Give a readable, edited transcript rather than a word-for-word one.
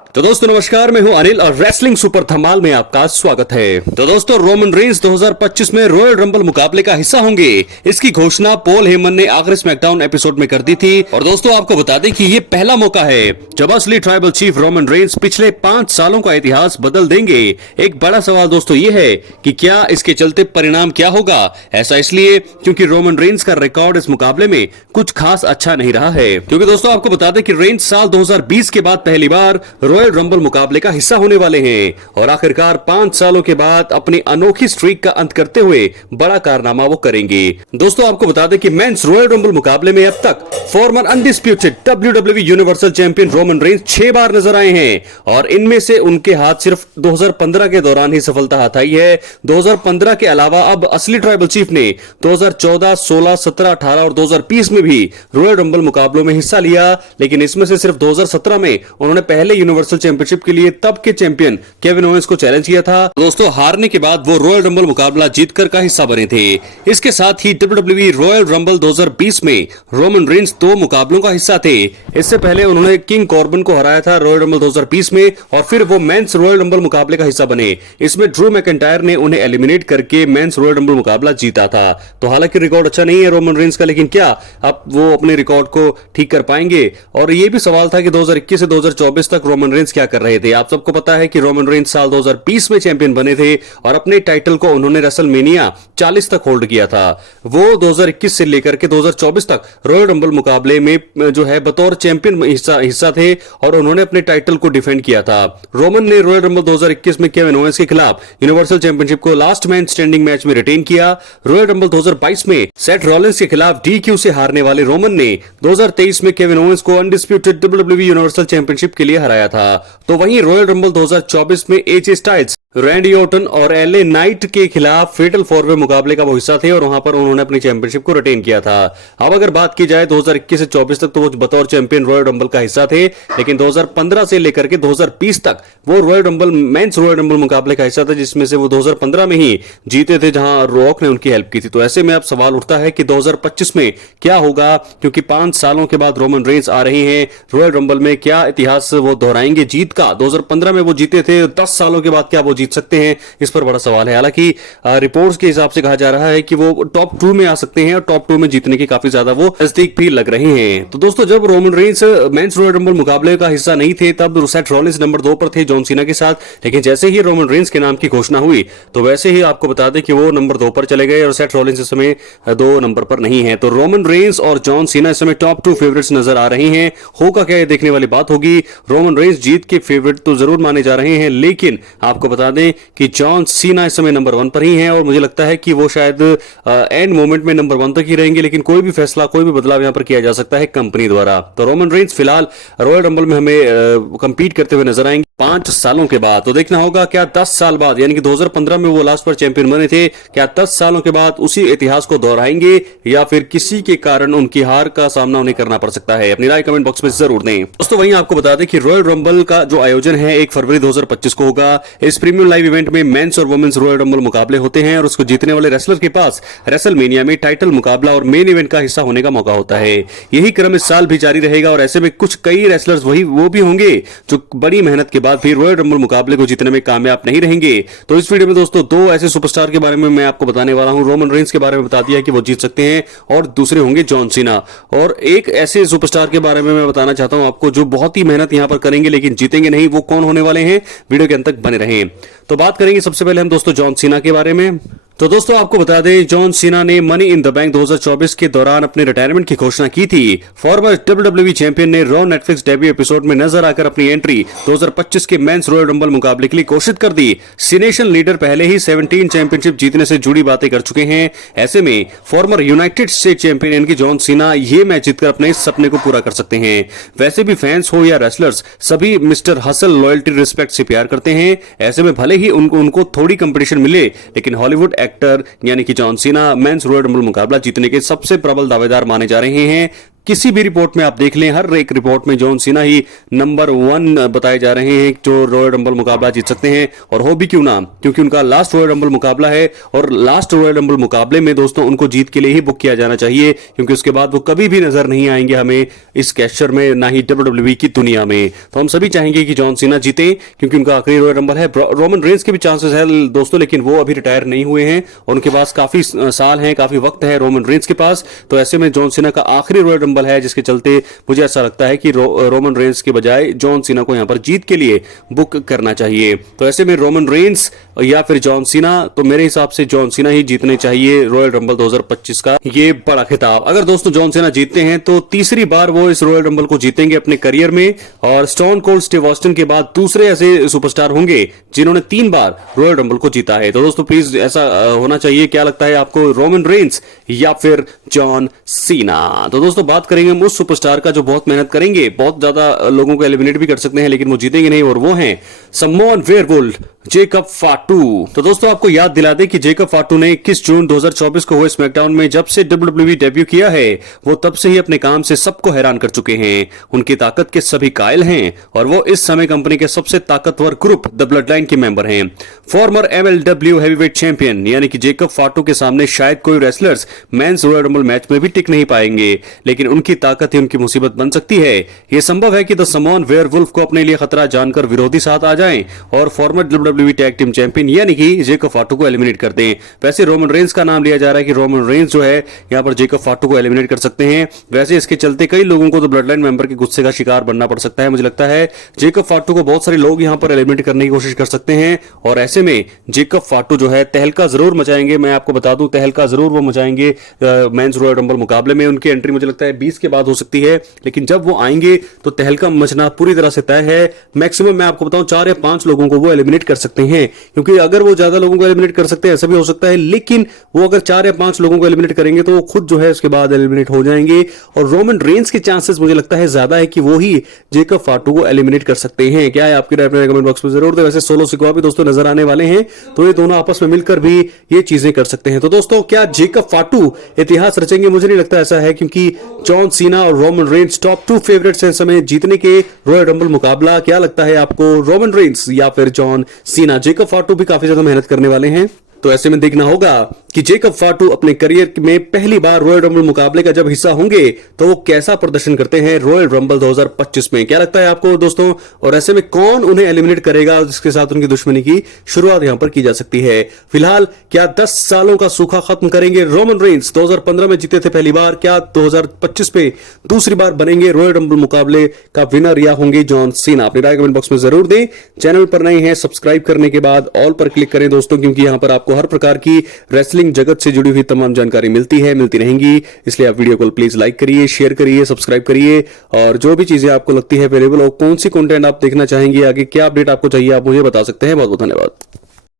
तो दोस्तों नमस्कार, मैं हूं अनिल और रेसलिंग सुपर धमाल में आपका स्वागत है। तो दोस्तों रोमन रेंस 2025 में रॉयल रंबल मुकाबले का हिस्सा होंगे। इसकी घोषणा पॉल हेमन ने आखिरी स्मैकडाउन एपिसोड में कर दी थी। और दोस्तों आपको बता दें कि ये पहला मौका है जब असली ट्राइबल चीफ रोमन रेंस पिछले 5 सालों का इतिहास बदल देंगे। एक बड़ा सवाल दोस्तों ये है कि क्या इसके चलते परिणाम क्या होगा। ऐसा इसलिए क्योंकि रोमन रेंस का रिकॉर्ड इस मुकाबले में कुछ खास अच्छा नहीं रहा है। क्योंकि दोस्तों आपको बता दें कि रेंस साल 2020 के बाद पहली बार रॉयल रंबल मुकाबले का हिस्सा होने वाले हैं और आखिरकार 5 सालों के बाद अपनी अनोखी स्ट्रीक का अंत करते हुए बड़ा कारनामा वो करेंगे। दोस्तों आपको बता दें कि मेंस रॉयल रंबल मुकाबले में अब तक farmer undisputed WWE universal champion Roman Reigns 6 बार नजर आए हैं और इनमें से उनके हाथ सिर्फ 2015 के दौरान ही सफलता हाथ आई है। 2015 के अलावा अब असली ट्राइबल चीफ ने 2014, 16, 17, 18 और 2020 में भी रॉयल रंबल मुकाबलों में हिस्सा लिया, लेकिन इसमें से सिर्फ 2017 में उन्होंने पहले यूनिवर्सल चैंपियनशिप के लिए तब के चैंपियन केविन ओवेंस को चैलेंज किया था। दोस्तों हारने के बाद वो रॉयल रंबल मुकाबला जीतकर का हिस्सा बने थे। इसके साथ ही WWE रॉयल रंबल 2020 में रोमन रेंस 2 मुकाबलों का हिस्सा थे। इससे पहले उन्होंने किंग कॉर्बिन को हराया था रॉयल रंबल 2020 में और फिर वो मेंस रॉयल रंबल मुकाबले का हिस्सा बने। इसमें ड्रू मैकिंटायर ने उन्हें एलिमिनेट करके मेंस रॉयल रंबल मुकाबला जीता था। तो हालांकि रिकॉर्ड अच्छा नहीं है रोमन रेंस का, लेकिन क्या अब वो अपने रिकॉर्ड को ठीक कर पाएंगे। और ये भी सवाल था कि 2021 से 2024 तक रोमन रेंस क्या कर रहे थे। आप सबको पता है कि रोमन रेंस साल 2020 में चैंपियन बने थे और अपने टाइटल को उन्होंने रेसलमेनिया 40 तक होल्ड किया था। वो 2021 से लेकर के 2024 तक रॉयल रंबल मुकाबले में जो है बतौर चैंपियन हिस्सा थे और उन्होंने अपने टाइटल को डिफेंड किया था। रोमन ने रॉयल रंबल 2021 में केविन ओवेंस के खिलाफ यूनिवर्सल चैंपियनशिप को लास्ट मैन स्टैंडिंग मैच में रिटेन किया। रॉयल रंबल 2022 में सेथ रॉलिंस के खिलाफ DQ से हारने वाले रोमन ने 2023 में केविन ओवेंस को अनडिस्प्यूटेड WWE यूनिवर्सल चैंपियनशिप के लिए हराया था। तो वहीं रॉयल रंबल 2024 में AJ स्टाइल्स, रैंडी ऑर्टन और LA नाइट के खिलाफ फेटल 4-वे मुकाबले का वो हिस्सा थे और वहां पर उन्होंने अपनी चैंपियनशिप को रिटेन किया था। अब अगर बात की जाए 2021 से 24 तक तो वो बतौर चैंपियन रॉयल रंबल का हिस्सा थे, लेकिन 2015 से लेकर के 2020 तक वो Royal Rumble men's Royal Rumble मुकाबले का हिस्सा था, जिसमें से वो 2015 में ही जीते थे जहां रॉक ने उनकी हेल्प की थी। तो ऐसे में अब सवाल उठता है कि 2025 में क्या होगा, क्योंकि 5 सालों के बाद रोमन रेंस आ रहे हैं रॉयल रंबल में। क्या इतिहास वो दोहराएंगे जीत का? 2015 में वो जीते थे, 10 सालों के बाद क्या वो जीत सकते हैं? इस पर बड़ा सवाल है। हालांकि रिपोर्ट्स के हिसाब से कहा जा रहा है कि वो टॉप 2 में आ सकते हैं और टॉप 2 में जीतने की काफी ज्यादा वो नजदीक भी लग रहे हैं। तो दोस्तों जब Roman Reigns men's Royal Rumble मुकाबले का हिस्सा नहीं थे तब सेथ रॉलिंस नंबर 2 पर थे जॉन सीना के साथ, लेकिन जैसे ही रोमन रेंस के नाम की घोषणा हुई तो वैसे ही आपको बता दें कि वो नंबर 2 पर चले गए और सेथ रॉलिंस इस समय 2 नंबर पर नहीं है। तो रोमन रेंस और जॉन सीना इस समय टॉप 2 फेवरेट्स नजर आ रहे हैं। होगा क्या, ये देखने वाली बात होगी। रोमन रेंस जीत के फेवरेट तो जरूर माने जा रहे हैं, लेकिन आपको बता दें कि जॉन सीना इस समय नंबर 1 पर ही हैं और मुझे लगता है कि वो शायद एंड मोमेंट में नंबर 1 तक ही रहेंगे, लेकिन कोई भी फैसला, कोई भी बदलाव यहां पर किया जा सकता है कंपनी द्वारा। तो रोमन रेंस फिलहाल रॉयल रंबल में हमें कंपीट करते हुए नजर आएंगे 5 सालों के बाद। तो देखना होगा क्या 10 साल बाद, यानी कि 2015 में वो लास्ट पर चैंपियन बने थे, क्या 10 सालों के बाद उसी इतिहास को दोहराएंगे या फिर किसी के कारण उनकी हार का सामना उन्हें करना पड़ सकता है? अपनी राय कमेंट बॉक्स में जरूर दें। दोस्तों वहीं आपको बता दें कि रॉयल रंबल का जो आयोजन है 1 फरवरी 2025 को होगा। इस प्रीमियम लाइव इवेंट में मेंस और वुमेन्स रॉयल रंबल मुकाबले होते हैं और उसको जीतने वाले रेसलर के पास रेसलमेनिया में टाइटल मुकाबला और मेन इवेंट का हिस्सा होने का मौका होता है। यही क्रम इस साल भी जारी रहेगा और ऐसे में कुछ कई रेसलर्स वो भी होंगे जो बड़ी मेहनत के बाद भी रॉयल रंबल मुकाबले को जीतने में कामयाब नहीं रहेंगे। तो इस वीडियो में दोस्तों 2 ऐसे सुपरस्टार के बारे में मैं आपको बताने वाला हूं। रोमन रेंस के बारे में बता दिया कि वो जीत सकते हैं और दूसरे होंगे जॉन सीना, और एक ऐसे सुपरस्टार के बारे में मैं बताना चाहता हूं आपको जो बहुत ही मेहनत यहां पर करेंगे लेकिन जीतेंगे नहीं। वो कौन होने वाले हैं, वीडियो के अंत तक बने रहें। तो बात करेंगे सबसे पहले हम दोस्तों जॉन सीना के बारे में। तो दोस्तों आपको बता दें जॉन सीना ने मनी इन द बैंक 2024 के दौरान अपने रिटायरमेंट की घोषणा की थी। फॉर्मर WWE चैंपियन ने रॉ नेटफ्लिक्स डेब्यू एपिसोड में नजर आकर अपनी एंट्री 2025 के मेंस रॉयल रंबल मुकाबले के लिए घोषित कर दी। सीनेशन लीडर पहले ही 17 चैंपियनशिप जीतने से जुड़ी बातें कर चुके हैं। ऐसे में फॉर्मर यूनाइटेड स्टेट चैंपियन यानी कि जॉन सीना ये मैच जीतकर अपने सपने को पूरा कर सकते हैं। वैसे भी फैंस हो या रेसलर्स सभी मिस्टर हसल लॉयल्टी रिस्पेक्ट से प्यार करते हैं। ऐसे में भले ही उनको थोड़ी कंपटीशन मिले, लेकिन हॉलीवुड एक्टर यानी कि John Cena mains Royal rumble मुकाबला जीतने के सबसे प्रबल दावेदार माने जा रहे हैं। किसी भी रिपोर्ट में आप देख लें, हर एक रिपोर्ट में जॉन सीना ही नंबर 1 बताए जा रहे हैं जो रॉयल रंबल मुकाबला जीत सकते हैं। और हो भी क्यों ना, क्योंकि उनका लास्ट रॉयल रंबल मुकाबला है और लास्ट रॉयल रंबल मुकाबले में दोस्तों उनको जीत के लिए ही बुक किया जाना चाहिए, क्योंकि उसके बाद वो कभी भी नजर नहीं आएंगे हमें इस कैशर में, ना ही WWE की दुनिया में। तो हम सभी चाहेंगे कि जॉन सीना जीते, क्योंकि उनका आखिरी रॉयल रंबल है। रोमन रेंस के भी चांसेस है दोस्तों, लेकिन वो अभी रिटायर नहीं हुए हैं और उनके पास काफी साल हैं, काफी वक्त है रोमन रेंस के पास। तो ऐसे में जॉन सीना का आखिरी रॉयल रंबल है, जिसके चलते मुझे ऐसा लगता है कि रोमन रेंस के बजाय जॉन सीना को यहां पर जीत के लिए बुक करना चाहिए। तो ऐसे में रोमन रेंस या फिर जॉन सीना, तो मेरे हिसाब से जॉन सीना ही जीतने चाहिए रॉयल रंबल 2025 का ये बड़ा खिताब। अगर दोस्तों जॉन सीना जीतते हैं तो तीसरी बार वो इस रॉयल रंबल को जीतेंगे अपने करियर में, और स्टोन कोल्ड स्टीव ऑस्टिन के बाद दूसरे ऐसे सुपरस्टार होंगे जिन्होंने 3 बार रॉयल रंबल को जीता है। तो दोस्तों प्लीज ऐसा होना चाहिए। क्या लगता है आपको, रोमन रेंस या फिर जॉन सीना? तो दोस्तों बात करेंगे उस सुपरस्टार का जो बहुत मेहनत करेंगे, बहुत ज्यादा लोगों को एलिमिनेट भी कर सकते हैं, लेकिन वो जीतेंगे नहीं, और वो हैं समोन वेयरवुल्फ जेकब फाटू। तो दोस्तों आपको याद दिला दें कि जेकब फाटू ने 21 जून 2024 को हुए स्मैकडाउन में जब से WWE डेब्यू किया है, वो तब से ही अपने काम से सबको हैरान कर चुके हैं। उनकी ताकत के सभी कायल हैं और वो इस समय कंपनी के सबसे ताकतवर ग्रुप द ब्लड लाइन के मेंबर हैं। फॉर्मर MLW हैवीवेट चैंपियन यानी कि जेकब फाटू के सामने शायद कोई wrestlers men's Royal Rumble match में भी टिक नहीं पाएंगे, लेकिन उनकी ताकत ही उनकी मुसीबत बन सकती है। यह संभव है कि द समोन वेयरवुल्फ को अपने लिए खतरा जानकर विरोधी साथ आ जाएं और farmer WWE tag team champion यानी कि जेकब फाटू को एलिमिनेट कर दें। वैसे रोमन रेंस का नाम लिया जा रहा है कि रोमन रेंस जो है यहां पर जेकब फाटू को एलिमिनेट कर सकते हैं। वैसे इसके चलते कई लोगों को तो ब्लड लाइन मेंबर के गुस्से का शिकार बनना पड़ सकता है। मुझे लगता है जेकब फाटू को बहुत सारे लोग यहां पर एलिमिनेट करने की कोशिश कर सकते हैं, और ऐसे में जेकब फाटू जो है तहलका जरूर मचाएंगे। मैं आपको बता दूं, तहलका जरूर वो मचाएंगे मेंस रॉयल रंबल मुकाबले में। उनकी एंट्री मुझे लगता है 20 के बाद हो सकती है, लेकिन जब वो आएंगे तो तहलका मचना पूरी तरह से तय है। मैक्सिमम मैं आपको बताऊं 4 या 5 लोगों को वो एलिमिनेट कर सकते हैं, क्योंकि अगर वो ज्यादा लोगों को एलिमिनेट कर सकते हैं ऐसा भी हो सकता है, लेकिन वो अगर 4 या 5 लोगों को एलिमिनेट करेंगे तो वो खुद जो है उसके बाद एलिमिनेट हो जाएंगे। और रोमन रेंस के चांसेस मुझे लगता है ज्यादा है कि वो ही जेकब फाटू को एलिमिनेट कर सकते हैं। क्या है आपकी राय अपने कमेंट बॉक्स में जरूर दें। वैसे सोलो सिक्वा भी दोस्तों नजर आने वाले हैं, तो ये दोनों आपस में मिलकर भी ये चीजें कर सकते हैं। तो दोस्तों क्या जेकब फाटू इतिहास रचेंगे? मुझे नहीं लगता ऐसा है, क्योंकि जॉन सीना और रोमन रेंस टॉप 2 फेवरेट्स हैं समय जीतने के रॉयल रंबल मुकाबला। क्या लगता है आपको, रोमन रेंस या फिर जॉन सीना? जेकब फाटू भी काफी ज्यादा मेहनत करने वाले हैं, तो ऐसे में देखना होगा कि जेकब फाटू अपने करियर में पहली बार रॉयल रंबल मुकाबले का जब हिस्सा होंगे तो वो कैसा प्रदर्शन करते हैं रॉयल रंबल 2025 में। क्या लगता है आपको दोस्तों? और ऐसे में कौन उन्हें एलिमिनेट करेगा जिसके साथ उनकी दुश्मनी की शुरुआत यहां पर की जा सकती है? फिलहाल क्या 10 सालों का सूखा खत्म करेंगे रोमन रेंस? 2015 में जीते थे पहली बार, क्या 2025 में दूसरी बार बनेंगे रॉयल रंबल मुकाबले का विनर या होंगे जॉन सीना? अपनी राय कमेंट बॉक्स में जरूर दें। चैनल पर नए हैं, सब्सक्राइब करने के बाद ऑल पर क्लिक करें दोस्तों, क्योंकि यहां पर आपको हर प्रकार की रेसलिंग जगत से जुड़ी हुई तमाम जानकारी मिलती रहेंगी। इसलिए आप वीडियो को प्लीज लाइक करिए, शेयर करिए, सब्सक्राइब करिए, और जो भी चीजें आपको लगती है अवेलेबल और कौन सी कंटेंट आप देखना चाहेंगे, आगे क्या अपडेट आपको चाहिए, आप मुझे बता सकते हैं। बहुत बहुत धन्यवाद।